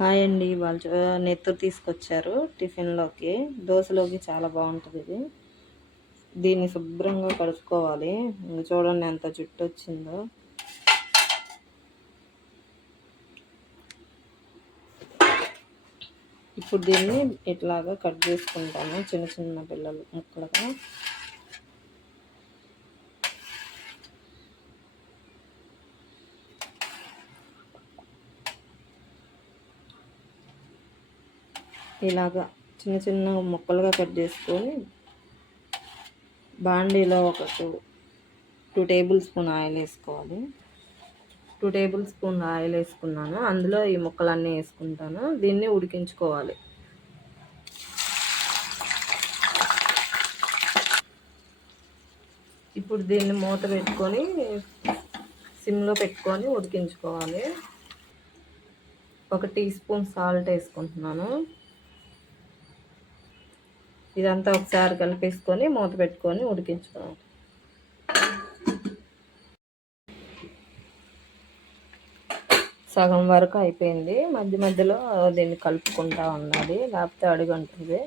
Hi అండి. వాళ్ళు చూ- నెత్తు తీసుకొచ్చారు టిఫిన్లోకి. దోశలోకి చాలా బాగుంటుంది ఇది. దీన్ని శుభ్రంగా కడుక్కోవాలి. ఇంక చూడండి ఎంత జుట్టు వచ్చిందో ఇప్పుడు దీన్ని ఇట్లాగా కట్ చేసుకుంటాను చిన్న చిన్న పిల్లలు ముక్కలుగా. ఇలాగా చిన్న చిన్న ముక్కలుగా కట్ చేసుకొని బాండీలో ఒక two two tablespoon oil వేసుకోవాలి. టూ టేబుల్ స్పూన్ ఆయిల్ వేసుకున్నాను. అందులో ఈ ముక్కలన్నీ వేసుకుంటాను. దీన్ని ఉడికించుకోవాలి. ఇప్పుడు దీన్ని మూత పెట్టుకొని సిమ్లో పెట్టుకొని ఉడికించుకోవాలి. ఒక టీ స్పూన్ సాల్ట్ వేసుకుంటున్నాను. ఇదంతా ఒకసారి కలిపేసుకొని మూత పెట్టుకొని ఉడికించుకోవాలి. సగం వరకు అయిపోయింది. మధ్య మధ్యలో దీన్ని కలుపుకుంటా ఉండాలి. లేకపోతే అడుగంటుంది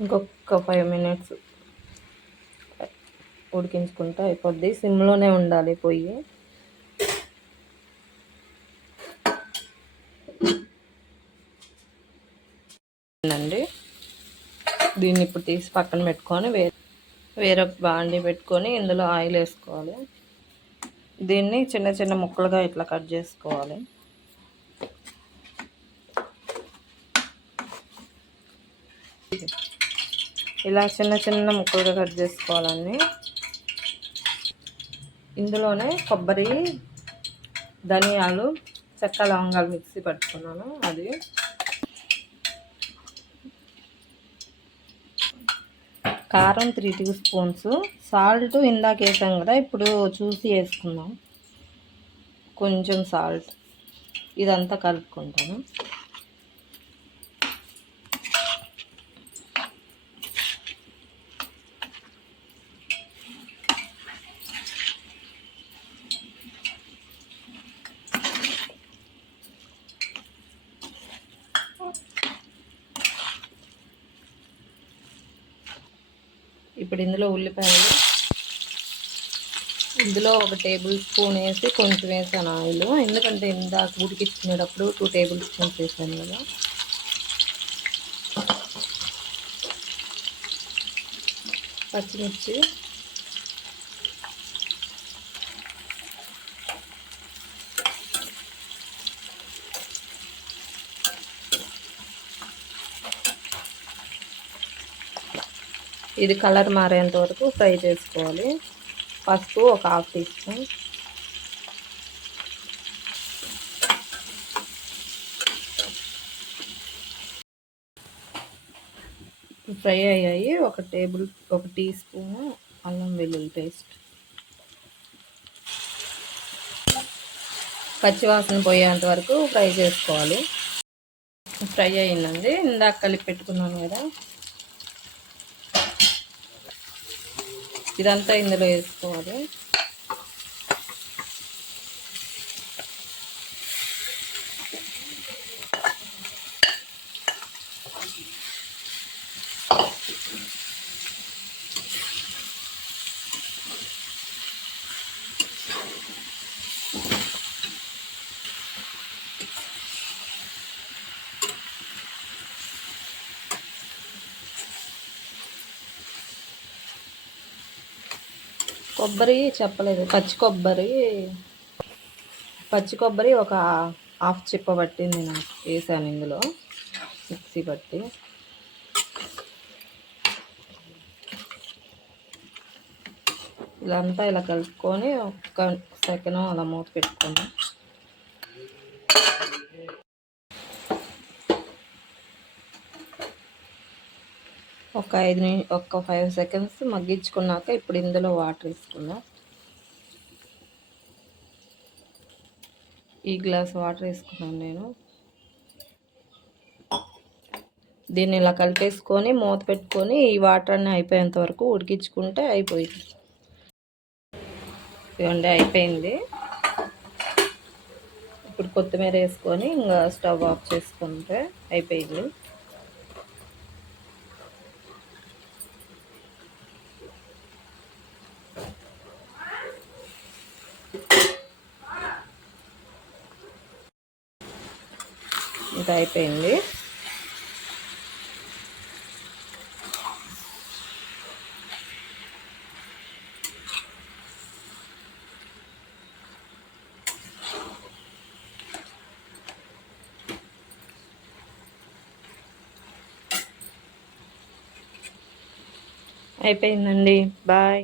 ఇంకొక ఫైవ్ మినిట్స్ ఉడికించుకుంటా అయిపోద్ది. సిమ్లోనే ఉండాలి పొయ్యి. అండి దీన్ని ఇప్పుడు తీసి పక్కన పెట్టుకొని వేరే వేరే బాండి పెట్టుకొని ఇందులో ఆయిల్ వేసుకోవాలి. దీన్ని చిన్న చిన్న ముక్కలుగా ఇట్లా కట్ చేసుకోవాలి. ఇలా చిన్న చిన్న ముక్కలుగా కట్ చేసుకోవాలండి. ఇందులోనే కొబ్బరి ధనియాలు చెక్క లవంగాలు మిక్సీ పట్టుకున్నాను. అది కారం త్రీ టూ స్పూన్స్. సాల్ట్ ఇందాక వేసాం కదా ఇప్పుడు చూసి వేసుకుందాం. కొంచెం సాల్ట్. ఇదంతా కలుపుకుంటాను. ఇప్పుడు ఇందులో ఉల్లిపాయలు. ఇందులో ఒక టేబుల్ స్పూన్ వేసి కొంచెం వేసాను ఆయిల్. ఎందుకంటే ఇందాక ఉడికించుకునేటప్పుడు టూ టేబుల్ స్పూన్స్ వేసాను కదా. పచ్చిమిర్చి ఇది కలర్ మారేంత వరకు ఫ్రై చేసుకోవాలి. పసుపు ఒక హాఫ్ టీ స్పూన్. ఫ్రై అయ్యాయి. ఒక టేబుల్ ఒక టీ స్పూన్ అల్లం వెల్లుల్లి పేస్ట్. పచ్చివాసన పోయేంత వరకు ఫ్రై చేసుకోవాలి. ఫ్రై అయిందండి. ఇందాక కలిపి పెట్టుకున్నాను కదా. ఇదంతా ఇందులో వేసుకోవాలి. కొబ్బరి చెప్పలేదు. పచ్చి కొబ్బరి పచ్చి కొబ్బరి ఒక హాఫ్ చిప్ప పట్టింది నాకు వేసాను ఇందులో. మిక్సీ పట్టి. ఇదంతా ఇలా కలుపుకొని ఒక సెకండ్ అలా మూత పెట్టుకున్నాను. ఒక ఐదు ని ఒక ఫైవ్ సెకండ్స్ మగ్గించుకున్నాక ఇప్పుడు ఇందులో వాటర్ వేసుకుందాం ఈ గ్లాస్ వాటర్ వేసుకున్నాను నేను. దీన్ని ఇలా కలిపేసుకొని మూత పెట్టుకొని ఈ వాటర్ అన్నీ అయిపోయేంత వరకు ఉడికించుకుంటే అయిపోయింది. ఇవ్వండి అయిపోయింది. ఇప్పుడు కొత్తిమీర వేసుకొని ఇంకా స్టవ్ ఆఫ్ చేసుకుంటే అయిపోయింది. ఇంకా అయిపోయింది అయిపోయిందండి. బాయ్.